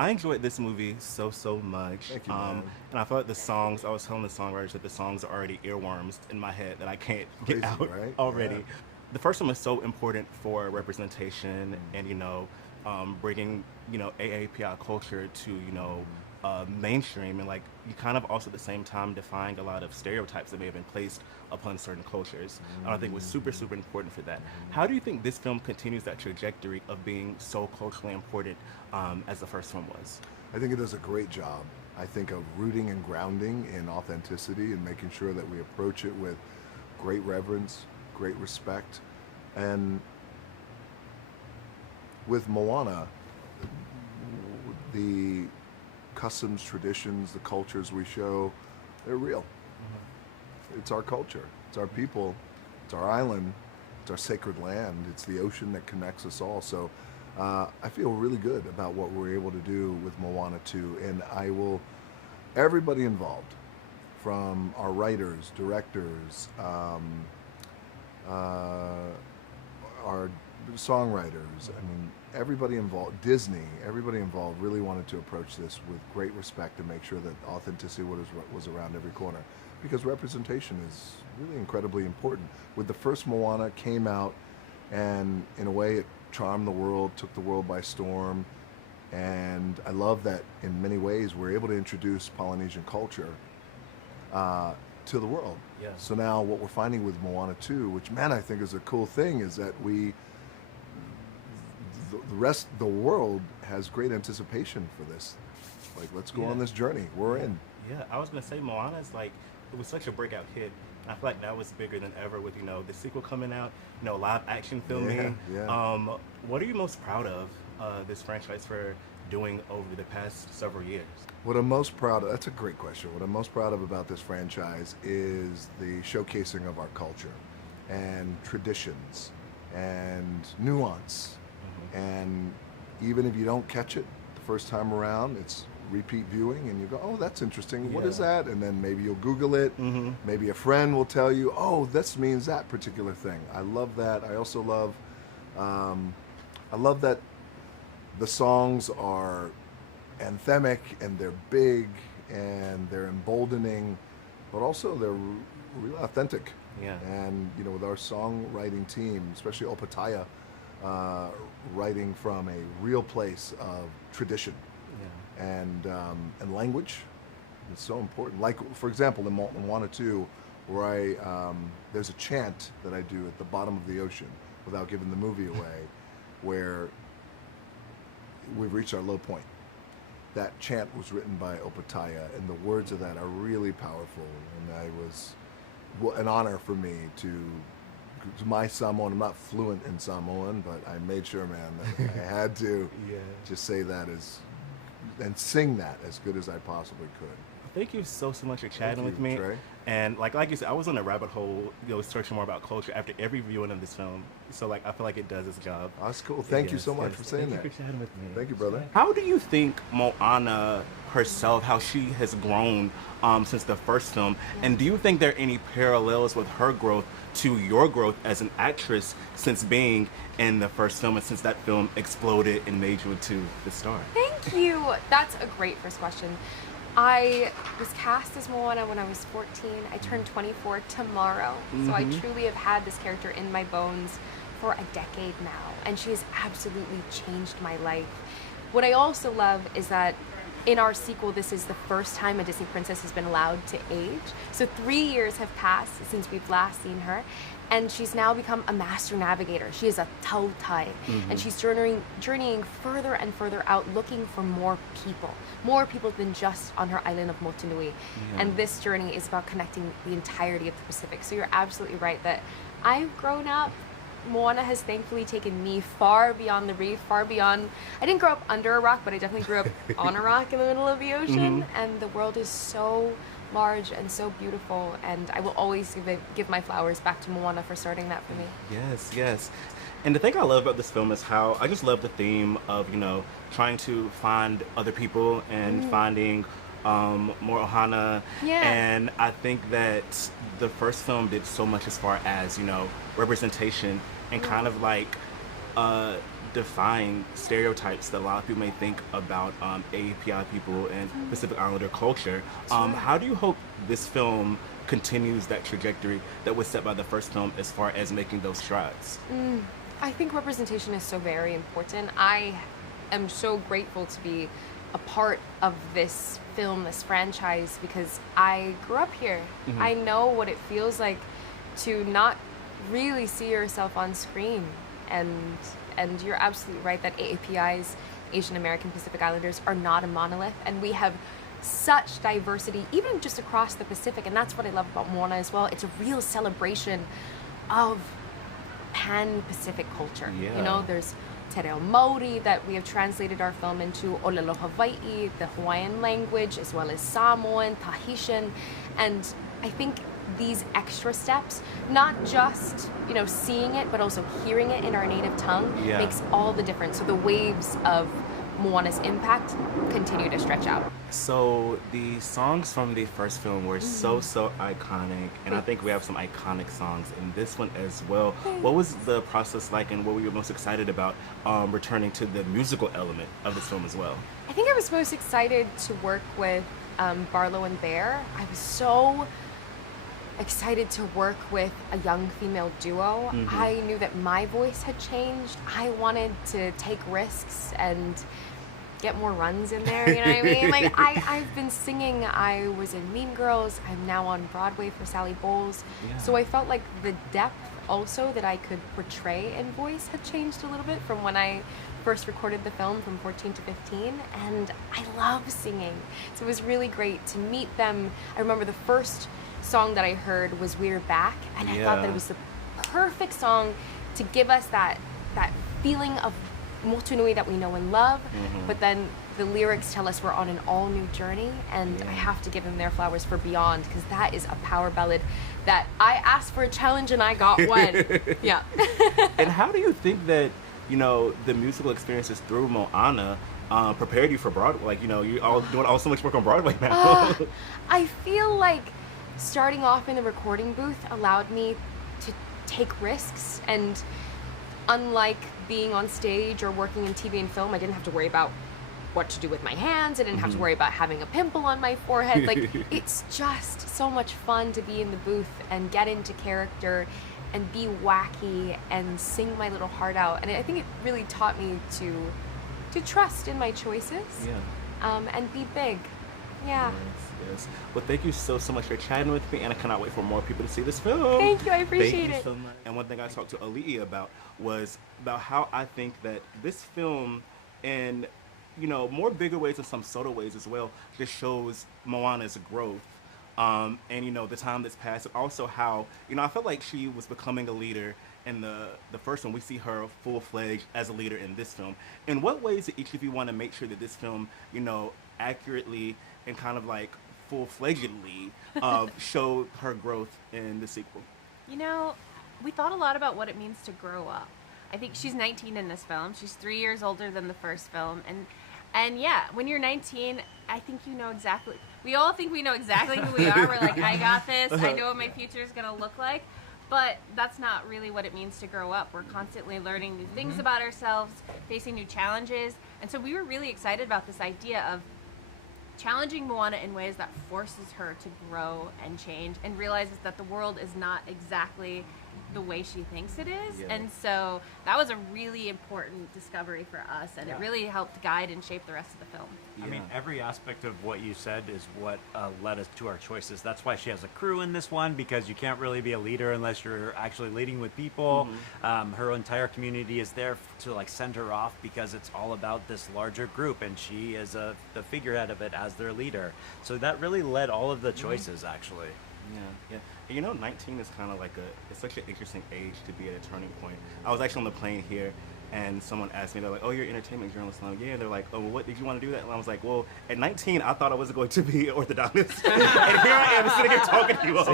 I enjoyed this movie so much. Thank you, man. And I felt the songs, I was telling the songwriters that the songs are already earworms in my head that I can't get Crazy, out right? Yeah. already. The first one was so important for representation Mm, and, bringing, AAPI culture to, mm, mainstream, and like you kind of also at the same time defying a lot of stereotypes that may have been placed upon certain cultures. And I think it was mm, super important for that. mm. How do you think this film continues that trajectory of being so culturally important as the first one was? I think it does a great job. I think of rooting and grounding in authenticity and making sure that we approach it with great reverence, great respect. And with Moana, the customs, traditions, the cultures we show, they're real. It's our culture, it's our people, it's our island, it's our sacred land, it's the ocean that connects us all. So I feel really good about what we're able to do with Moana 2. And everybody involved, from our writers, directors, our songwriters, I mean, everybody involved, Disney, everybody involved really wanted to approach this with great respect and make sure that authenticity was around every corner. Because representation is really incredibly important. With the first Moana came out, and in a way it charmed the world, took the world by storm, and I love that in many ways we're able to introduce Polynesian culture to the world. Yeah. So now what we're finding with Moana 2, which, man, I think is a cool thing, is that the rest of the world has great anticipation for this. Like, let's go Yeah. on this journey. We're Yeah, in. yeah. I was gonna say Moana is like it was such a breakout hit. I feel like that was bigger than ever with the sequel coming out, live action Yeah, filming. yeah. What are you most proud of this franchise for doing over the past several years? What I'm most proud of, that's a great question. What I'm most proud of about this franchise is the showcasing of our culture and traditions and nuance. And even if you don't catch it the first time around, it's repeat viewing and you go, oh, that's interesting. What is Yeah. that? And then maybe you'll Google it. Mm-hmm. Maybe a friend will tell you, oh, this means that particular thing. I love that. I also um, I love that the songs are anthemic and they're big and they're emboldening, but also they're real authentic. Yeah. And with our songwriting team, especially Opataya, uh, writing from a real place of tradition Yeah. and language is so important. Like, for example, in Moana 2, where there's a chant that I do at the bottom of the ocean, without giving the movie away, where we've reached our low point. That chant was written by Opataya, and the words of that are really powerful. And an honor for me to my Samoan. I'm not fluent in Samoan, but I made sure, man, that I had to Yeah. just say that and sing that as good as I possibly could. Thank you so much for Thank chatting you, with me. Trey. And like you said, I was on a rabbit hole, searching more about culture after every viewing of this film. So like I feel like it does its job. Oh, that's cool. Thank you Yes, so much yes. for saying Thank that. you for chatting with me. Thank you, brother. How do you think Moana herself, how she has grown since the first film, and do you think there are any parallels with her growth to your growth as an actress since being in the first film and since that film exploded and made you into the star? Thank you. That's a great first question. I was cast as Moana when I was 14. I turned 24 tomorrow. So I truly have had this character in my bones for a decade now. And she has absolutely changed my life. What I also love is that in our sequel, this is the first time a Disney princess has been allowed to age. So 3 years have passed since we've last seen her. And she's now become a master navigator. She is a tautai, and she's journeying further and further out, looking for more people than just on her island of Motunui. Yeah. And this journey is about connecting the entirety of the Pacific. So you're absolutely right that I've grown up. Moana has thankfully taken me far beyond the reef, far beyond. I didn't grow up under a rock, but I definitely grew up on a rock in the middle of the ocean. And the world is so large and so beautiful, and I will always give my flowers back to Moana for starting that for me. Yes, yes. And the thing I love about this film is how I just love the theme of, trying to find other people and finding more ohana. Yeah. And I think that the first film did so much as far as, representation and kind of like defying stereotypes that a lot of people may think about API people and Pacific Islander culture. How do you hope this film continues that trajectory that was set by the first film as far as making those strides? I think representation is so very important. I am so grateful to be a part of this film, this franchise, because I grew up here. I know what it feels like to not really see yourself on screen. And you're absolutely right that AAPIs, Asian American Pacific Islanders, are not a monolith, and we have such diversity even just across the Pacific, and that's what I love about Moana as well. It's a real celebration of pan-Pacific culture. Yeah. You know, there's Te Reo Maori that we have translated our film into, Olelo Hawaii, the Hawaiian language, as well as Samoan, Tahitian, and I think these extra steps, not just, you know, seeing it, but also hearing it in our native tongue, makes all the difference. So the waves of Moana's impact continue to stretch out. So the songs from the first film were so iconic, and I think we have some iconic songs in this one as well. What was the process like, and what were you most excited about returning to the musical element of this film as well? I think I was most excited to work with Barlow and Bear. I was so excited to work with a young female duo. I knew that my voice had changed. I wanted to take risks and get more runs in there, you know what I mean? Like, I've been singing. I was in Mean Girls. I'm now on Broadway for Sally Bowles. So I felt like the depth also that I could portray in voice had changed a little bit from when I first recorded the film from 14 to 15, and I love singing. So it was really great to meet them. I remember the first song that I heard was We're Back, and I thought that it was the perfect song to give us that feeling of Motunui that we know and love, but then the lyrics tell us we're on an all-new journey, and I have to give them their flowers for Beyond, because that is a power ballad that I asked for a challenge and I got one. Yeah. And how do you think that, you know, the musical experiences through Moana prepared you for Broadway? Like, you know, you're all doing so much work on Broadway now. I feel like starting off in the recording booth allowed me to take risks, and unlike being on stage or working in TV and film, I didn't have to worry about what to do with my hands. I didn't have to worry about having a pimple on my forehead. Like, it's just so much fun to be in the booth and get into character and be wacky and sing my little heart out. And I think it really taught me to trust in my choices, and be big. Yeah. Yes. Well, thank you so much for chatting with me, and I cannot wait for more people to see this film. Thank you, I appreciate Thank it. you so much. And one thing I talked to Auli'i about was about how I think that this film, in, you know, more bigger ways and some subtle ways as well, just shows Moana's growth. And, you know, the time that's passed, and also how, you know, I felt like she was becoming a leader in the first one. We see her full-fledged as a leader in this film. In what ways do each of you want to make sure that this film, you know, accurately and kind of like full-fledgedly show her growth in the sequel? You know, we thought a lot about what it means to grow up. I think she's 19 in this film. She's 3 years older than the first film, and yeah, when you're 19, I think you know exactly. We all think we know exactly who we are. We're like, I got this. I know what my future is gonna look like. But that's not really what it means to grow up. We're constantly learning new things about ourselves, facing new challenges, and so we were really excited about this idea of challenging Moana in ways that forces her to grow and change, and realizes that the world is not exactly the way she thinks it is. And so that was a really important discovery for us, and it really helped guide and shape the rest of the film. I mean, every aspect of what you said is what led us to our choices. That's why she has a crew in this one, because you can't really be a leader unless you're actually leading with people. Her entire community is there to like send her off, because it's all about this larger group, and she is the figurehead of it as their leader. So that really led all of the choices, actually. Yeah. And you know, 19 is kind of like it's such an interesting age to be at a turning point. I was actually on the plane here, and someone asked me, they're like, oh, you're an entertainment journalist. And I'm like, yeah. They're like, oh, well, what did you want to do that? And I was like, well, at 19, I thought I was going to be an orthodontist. And here I am sitting here talking to you all.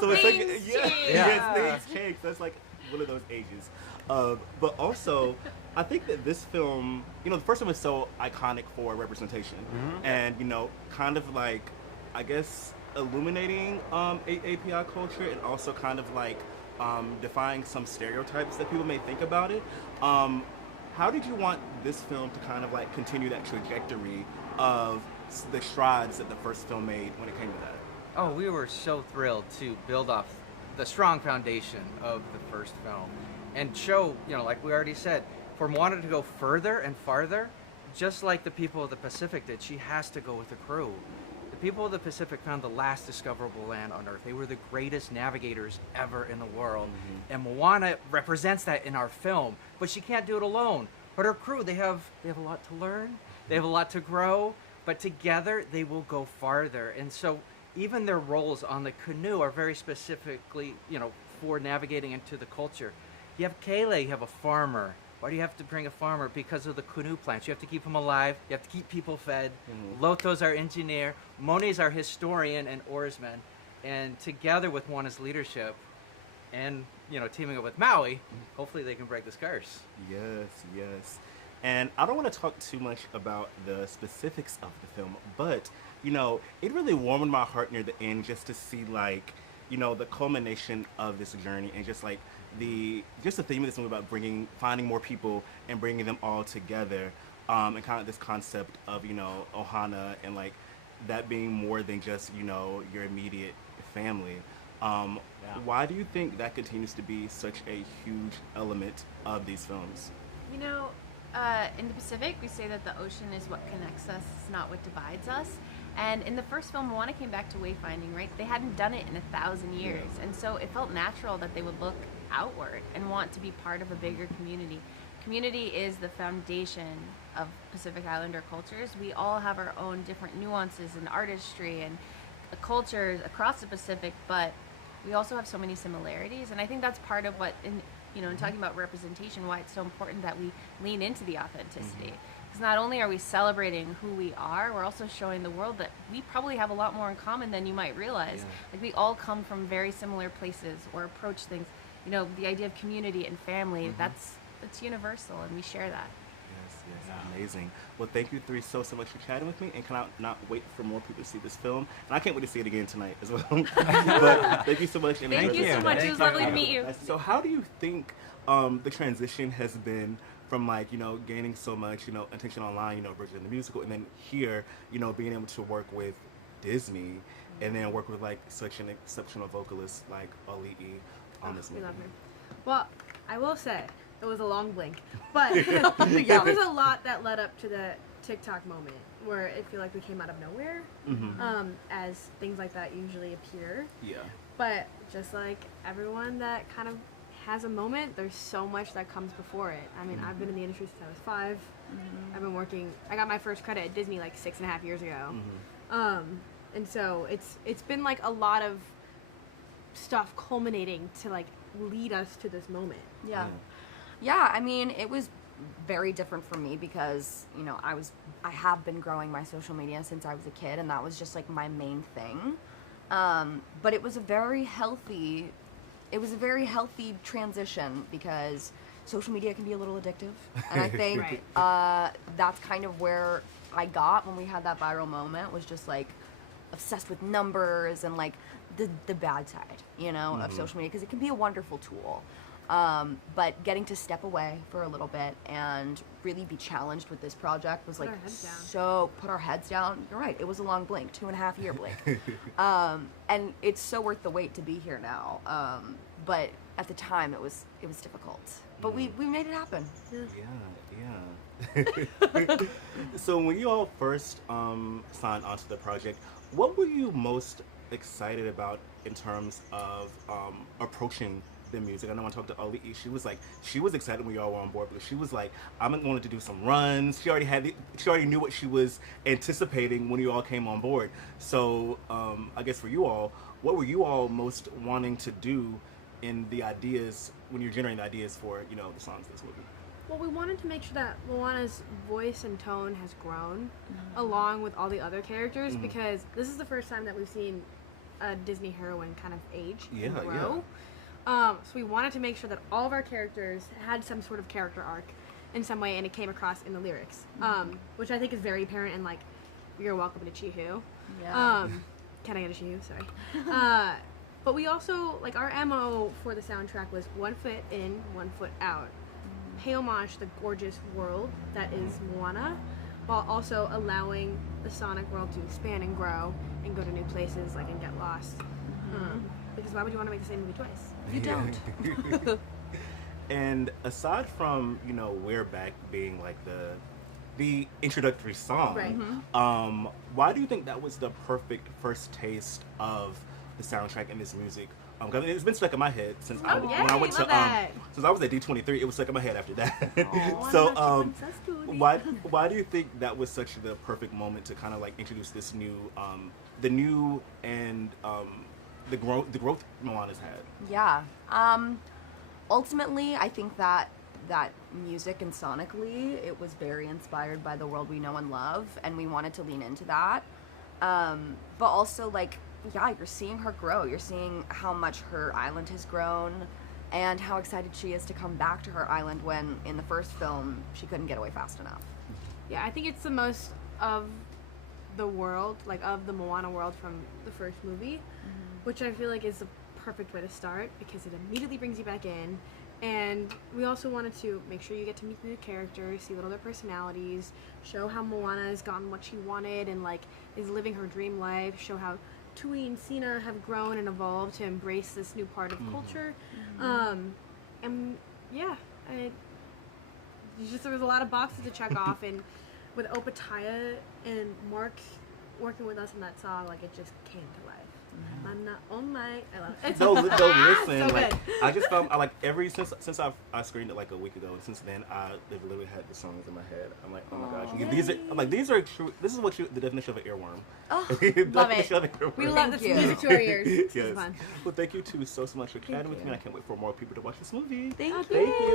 So it's like, things change. That's like one of those ages. But also, I think that this film, you know, the first one is so iconic for representation. And, you know, kind of like, I guess, illuminating API culture, and also kind of like defying some stereotypes that people may think about it. how did you want this film to kind of like continue that trajectory of the strides that the first film made when it came to that? Oh, we were so thrilled to build off the strong foundation of the first film and show, like we already said, for Moana to go further and farther, just like the people of the Pacific did, she has to go with a crew. The people of the Pacific found the last discoverable land on Earth. They were the greatest navigators ever in the world. And Moana represents that in our film, but she can't do it alone. But her crew, they have a lot to learn, they have a lot to grow, but together they will go farther. And so even their roles on the canoe are very specifically, for navigating into the culture. You have Kele, you have a farmer. Why do you have to bring a farmer? Because of the canoe plants. You have to keep them alive. You have to keep people fed. Loto's our engineer. Moni's our historian and oarsman. And together with Moana's leadership and, teaming up with Maui, hopefully they can break this curse. Yes. And I don't want to talk too much about the specifics of the film, but, it really warmed my heart near the end just to see, like, the culmination of this journey and just, like, the theme of this movie about finding more people and bringing them all together, and kind of this concept of, Ohana and, like, that being more than just, your immediate family. Why do you think that continues to be such a huge element of these films? In the Pacific, we say that the ocean is what connects us, it's not what divides us. And in the first film, Moana came back to wayfinding, right? They hadn't done it in 1,000 years. And so it felt natural that they would look outward and want to be part of a bigger community. Community is the foundation of Pacific Islander cultures. We all have our own different nuances and artistry and cultures across the Pacific, but we also have so many similarities. And I think that's part of what, in talking about representation, why it's so important that we lean into the authenticity. Because not only are we celebrating who we are, we're also showing the world that we probably have a lot more in common than you might realize. Like, we all come from very similar places or approach things. The idea of community and family, that's universal, and we share that. Yes, amazing. Well, thank you three so much for chatting with me, and cannot not wait for more people to see this film. And I can't wait to see it again tonight as well. But thank you so much. And Thank you so much. It was lovely to meet you. So how do you think the transition has been from, like, gaining so much, attention online, version of the musical, and then here, being able to work with Disney and then work with, like, such an exceptional vocalist like Auli'i on this movie? We love her. Well, I will say, it was a long blink, but there was a lot that led up to the TikTok moment where I feel like we came out of nowhere, as things like that usually appear. Yeah. But just like everyone that kind of has a moment, there's so much that comes before it. I mean, I've been in the industry since I was 5. I've been working, I got my first credit at Disney like 6.5 years ago. And so it's been like a lot of stuff culminating to like lead us to this moment. Yeah, I mean, it was very different for me because, I have been growing my social media since I was a kid, and that was just like my main thing. But it was a very healthy transition because social media can be a little addictive. And I think that's kind of where I got when we had that viral moment, was just like obsessed with numbers and like the bad side, of social media, because it can be a wonderful tool. But getting to step away for a little bit and really be challenged with this project was like put our heads down. You're right. It was a long blink, 2.5 year blink. And it's so worth the wait to be here now. But at the time it was difficult, but we made it happen. So when you all first signed onto the project, what were you most excited about in terms of approaching the music? I know I talked to Auli'i. She was excited when y'all were on board, but she was like, I'm going to do some runs. She already knew what she was anticipating when you all came on board. So I guess for you all, what were you all most wanting to do in the ideas when you're generating ideas for the songs of this movie? Well, we wanted to make sure that Moana's voice and tone has grown along with all the other characters, because this is the first time that we've seen a Disney heroine kind of age and grow. So we wanted to make sure that all of our characters had some sort of character arc in some way, and it came across in the lyrics, which I think is very apparent in like "You're Welcome to Chihu." Can I get a Chihu? Sorry. But we also, like, our MO for the soundtrack was 1 foot in, 1 foot out. pay homage to the gorgeous world that is Moana, while also allowing the Sonic world to expand and grow and go to new places, like, and get lost. Because why would you want to make the same movie twice? You don't. And aside from, you know, We're Back being like the introductory song, Right. Why do you think that was the perfect first taste of the soundtrack and this music? Because it's been stuck in my head since Oh, when yay, I went to love that. since I was at D23, it was stuck in my head after that. Aw, So Princess Judy. why do you think that was such the perfect moment to kind of like introduce this new the new and the growth Moana's had? Yeah. Ultimately, I think that music and sonically, it was very inspired by the world we know and love, and we wanted to lean into that. But also, like, yeah, you're seeing her grow. You're seeing how much her island has grown, and how excited she is to come back to her island when, in the first film, she couldn't get away fast enough. Yeah, I think it's the most of the world, like of the Moana world from the first movie, which I feel like is the perfect way to start because it immediately brings you back in. And we also wanted to make sure you get to meet the new characters, see what other personalities, show how Moana has gotten what she wanted and like is living her dream life, show how Tui and Sina have grown and evolved to embrace this new part of culture. And yeah, there was a lot of boxes to check off, and with Opataya and Mark working with us in that song, like it just came to life. I'm not on my. I love it. No, listen. So like, good. I just found I like since I screened it like a week ago, and since then they've literally had the songs in my head. I'm like, oh my gosh, these are true. This is the definition of an earworm. Oh, The love it. definition of an earworm. We love Thank this you. music to our ears. This Yes. is fun. Well, thank you two so much for chatting with me. And I can't wait for more people to watch this movie. Thank Thank you.